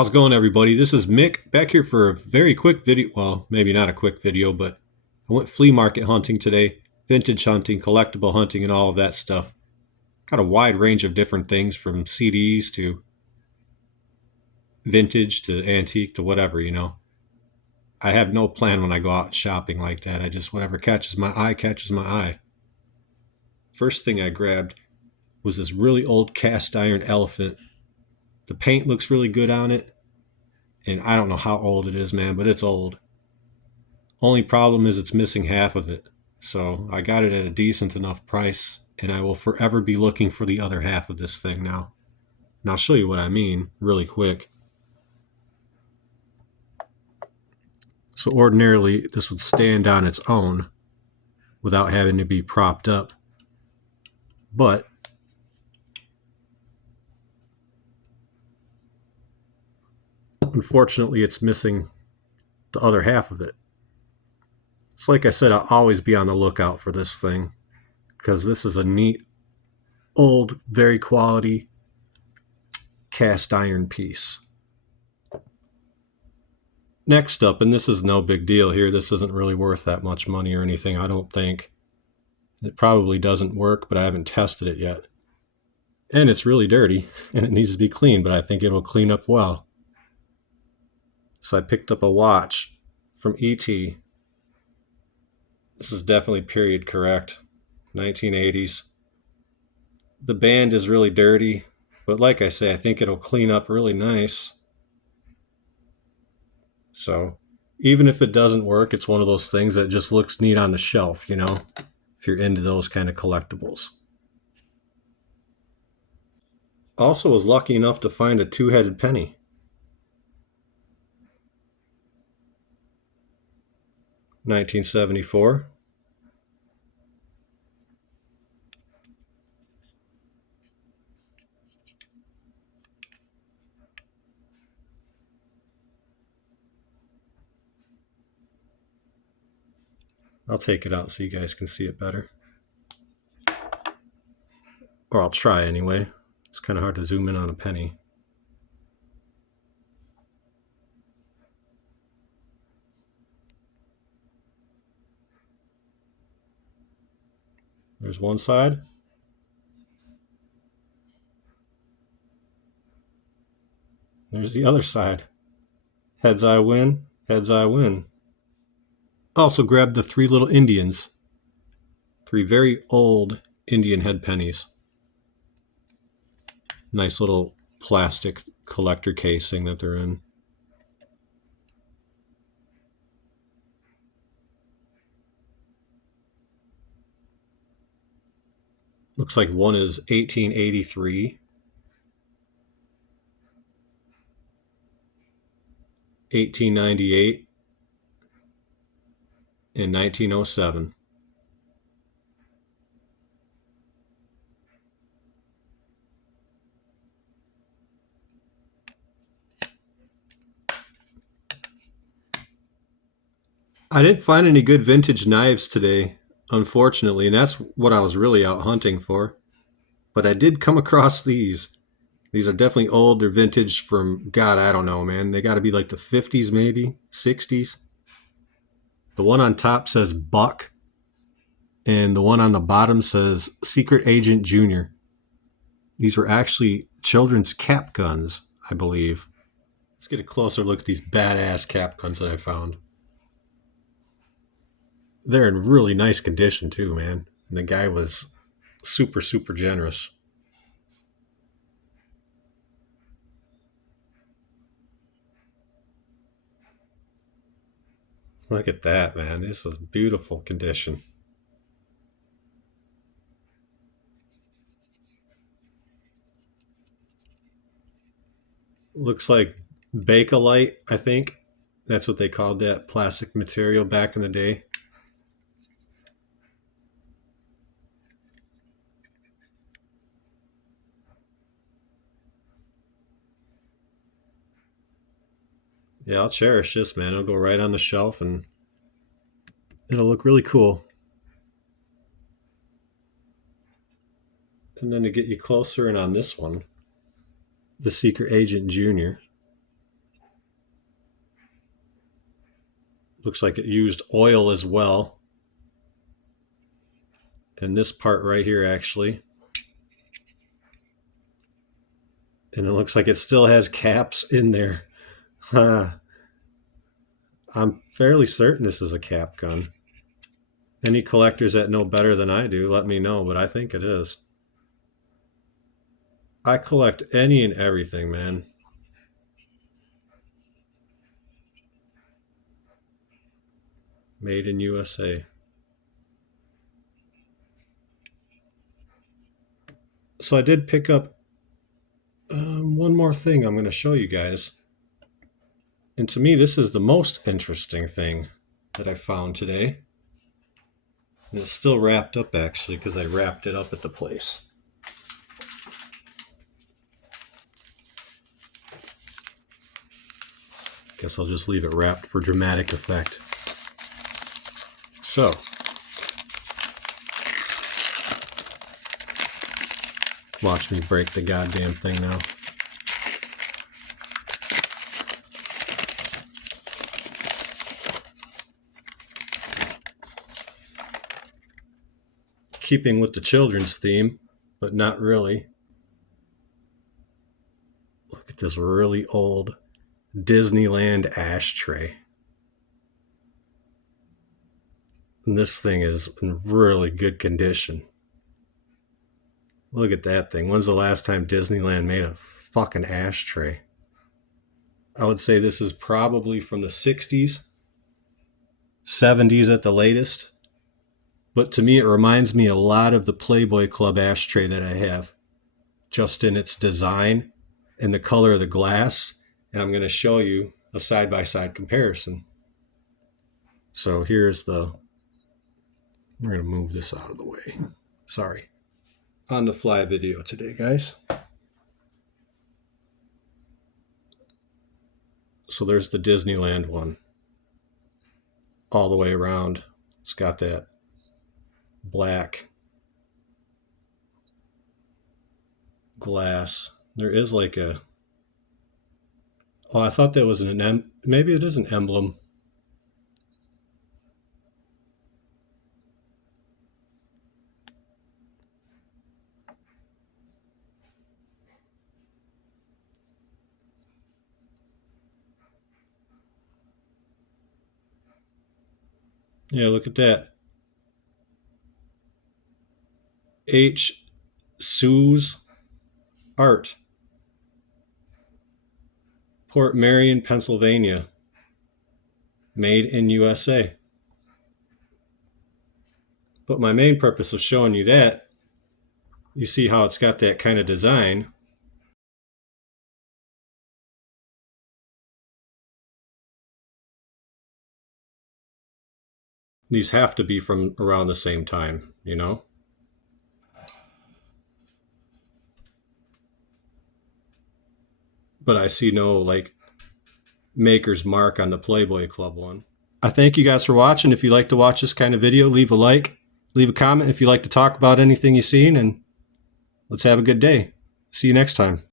How's it going, everybody? This is Mick back here for a very quick video. Well, maybe not a quick video, but I went flea market hunting today, vintage hunting, collectible hunting, and all of that stuff. Got a wide range of different things from CDs to vintage to antique to whatever. I have no plan when I go out shopping like that. I just, whatever catches my eye, catches my eye. First thing I grabbed was this really old cast iron elephant. The paint looks really good on it, and I don't know how old it is, man, but it's old. Only problem is it's missing half of it. So I got it at a decent enough price, and I will forever be looking for the other half of this thing now. And I'll show you what I mean really quick. So ordinarily, this would stand on its own without having to be propped up. But unfortunately, it's missing the other half of it. So like I said, I'll always be on the lookout for this thing because this is a neat, old, very quality cast iron piece. Next up, and this is no big deal here, this isn't really worth that much money or anything, I don't think. It probably doesn't work, but I haven't tested it yet. And it's really dirty, and it needs to be cleaned, but I think it'll clean up well. So I picked up a watch from ET. This is definitely period correct, 1980s. The band is really dirty, but like I say, I think it'll clean up really nice. So even if it doesn't work, it's one of those things that just looks neat on the shelf, if you're into those kind of collectibles. Also was lucky enough to find a two-headed penny. $1974. I'll take it out so you guys can see it better. Or I'll try anyway. It's kind of hard to zoom in on a penny. There's one side. There's the other side. Heads I win, heads I win. Also grabbed the three little Indians. Three very old Indian head pennies. Nice little plastic collector casing that they're in. Looks like one is 1883, 1898, and 1907. I didn't find any good vintage knives today, unfortunately, and that's what I was really out hunting for. But I did come across these. These are definitely old. They're vintage from, God, I don't know, man. They got to be like the 50s, maybe, 60s. The one on top says Buck, and the one on the bottom says Secret Agent Junior. These were actually children's cap guns, I believe. Let's get a closer look at these badass cap guns that I found. They're in really nice condition too, man. And the guy was super, super generous. Look at that, man. This is beautiful condition. Looks like Bakelite, I think. That's what they called that plastic material back in the day. Yeah, I'll cherish this, man. It'll go right on the shelf and it'll look really cool. And then to get you closer and on this one, the Secret Agent Junior. Looks like it used oil as well. And this part right here, actually. And it looks like it still has caps in there. I'm fairly certain this is a cap gun. Any collectors that know better than I do, let me know, but I think it is. I collect any and everything, man. Made in USA. So I did pick up one more thing I'm going to show you guys. And to me, this is the most interesting thing that I found today. And it's still wrapped up, actually, because I wrapped it up at the place. Guess I'll just leave it wrapped for dramatic effect. So, watch me break the goddamn thing now. Keeping with the children's theme, but not really. Look at this really old Disneyland ashtray. And this thing is in really good condition. Look at that thing. When's the last time Disneyland made a fucking ashtray? I would say this is probably from the 60s, 70s at the latest. But to me, it reminds me a lot of the Playboy Club ashtray that I have, just in its design and the color of the glass. And I'm going to show you a side-by-side comparison. So here's the... We're going to move this out of the way. Sorry. On the fly video today, guys. So there's the Disneyland one. All the way around. It's got that black glass. There is like a... Oh, I thought that was an... Maybe it is an emblem. Yeah, look at that. H. Sue's Art. Port Marion, Pennsylvania. Made in USA. But my main purpose of showing you that, you see how it's got that kind of design. These have to be from around the same time, you know? But I see no, like, maker's mark on the Playboy Club one. I thank you guys for watching. If you like to watch this kind of video, leave a like, leave a comment if you like to talk about anything you've seen, and let's have a good day. See you next time.